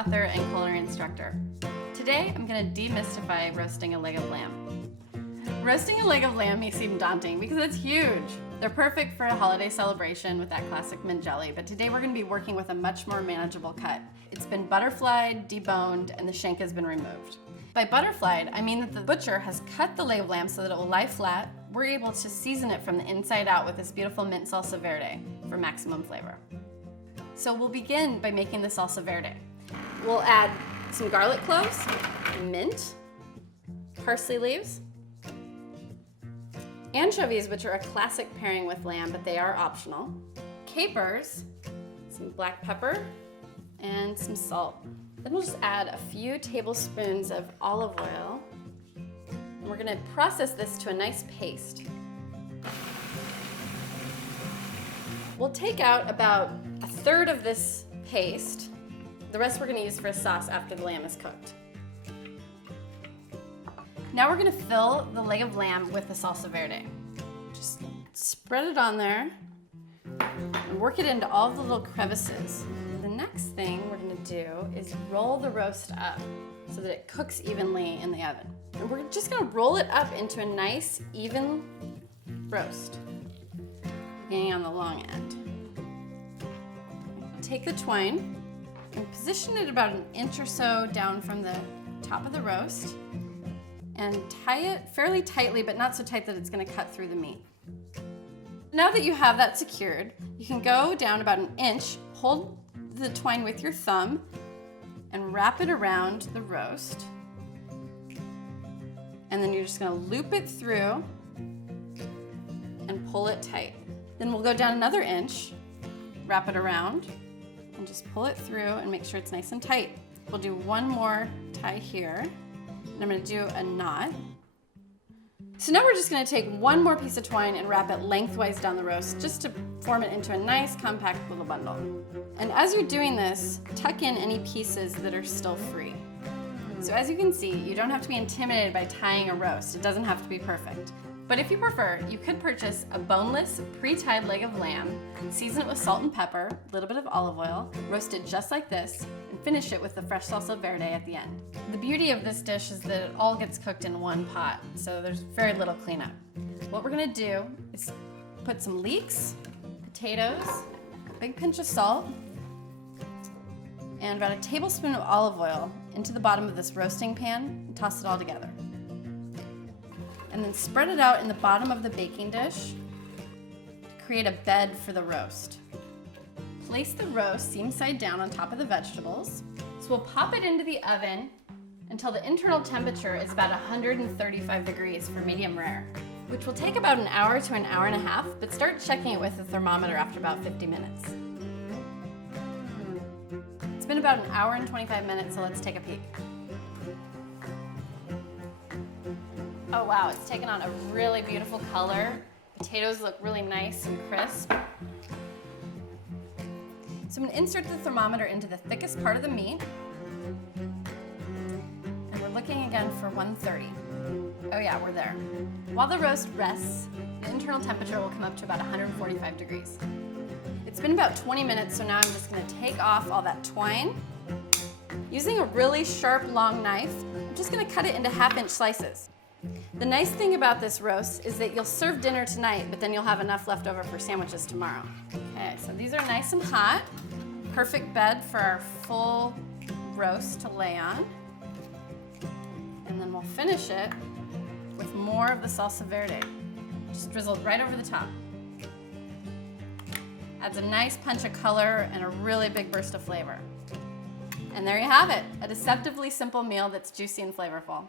author and culinary instructor. Today I'm going to demystify roasting a leg of lamb. Roasting a leg of lamb may seem daunting because it's huge. They're perfect for a holiday celebration with that classic mint jelly, but today we're going to be working with a much more manageable cut. It's been butterflied, deboned, and the shank has been removed. By butterflied, I mean that the butcher has cut the leg of lamb so that it will lie flat. We're able to season it from the inside out with this beautiful mint salsa verde for maximum flavor. So we'll begin by making the salsa verde. We'll add some garlic cloves, mint, parsley leaves, anchovies, which are a classic pairing with lamb, but they are optional, capers, some black pepper, and some salt. Then we'll just add a few tablespoons of olive oil. And we're gonna process this to a nice paste. We'll take out about a third of this paste. The rest we're gonna use for a sauce after the lamb is cooked. Now we're gonna fill the leg of lamb with the salsa verde. Just spread it on there and work it into all the little crevices. The next thing we're gonna do is roll the roast up so that it cooks evenly in the oven. And we're just gonna roll it up into a nice, even roast, beginning on the long end. Take the twine and position it about an inch or so down from the top of the roast and tie it fairly tightly, but not so tight that it's gonna cut through the meat. Now that you have that secured, you can go down about an inch, hold the twine with your thumb, and wrap it around the roast. And then you're just gonna loop it through and pull it tight. Then we'll go down another inch, wrap it around, and just pull it through and make sure it's nice and tight. We'll do one more tie here, and I'm gonna do a knot. So now we're just gonna take one more piece of twine and wrap it lengthwise down the roast just to form it into a nice compact little bundle. And as you're doing this, tuck in any pieces that are still free. So as you can see, you don't have to be intimidated by tying a roast. It doesn't have to be perfect. But if you prefer, you could purchase a boneless, pre-tied leg of lamb, season it with salt and pepper, a little bit of olive oil, roast it just like this, and finish it with the fresh salsa verde at the end. The beauty of this dish is that it all gets cooked in one pot, so there's very little cleanup. What we're gonna do is put some leeks, potatoes, a big pinch of salt, and about a tablespoon of olive oil into the bottom of this roasting pan and toss it all together. And then spread it out in the bottom of the baking dish to create a bed for the roast. Place the roast seam side down on top of the vegetables. So we'll pop it into the oven until the internal temperature is about 135 degrees for medium rare, which will take about an hour to an hour and a half, but start checking it with the thermometer after about 50 minutes. It's been about an hour and 25 minutes, so let's take a peek. Oh wow, it's taken on a really beautiful color. Potatoes look really nice and crisp. So I'm gonna insert the thermometer into the thickest part of the meat. And we're looking again for 130. Oh yeah, we're there. While the roast rests, the internal temperature will come up to about 145 degrees. It's been about 20 minutes, so now I'm just gonna take off all that twine. Using a really sharp, long knife, I'm just gonna cut it into half-inch slices. The nice thing about this roast is that you'll serve dinner tonight, but then you'll have enough left over for sandwiches tomorrow. Okay, so these are nice and hot. Perfect bed for our full roast to lay on. And then we'll finish it with more of the salsa verde, just drizzled right over the top. Adds a nice punch of color and a really big burst of flavor. And there you have it, a deceptively simple meal that's juicy and flavorful.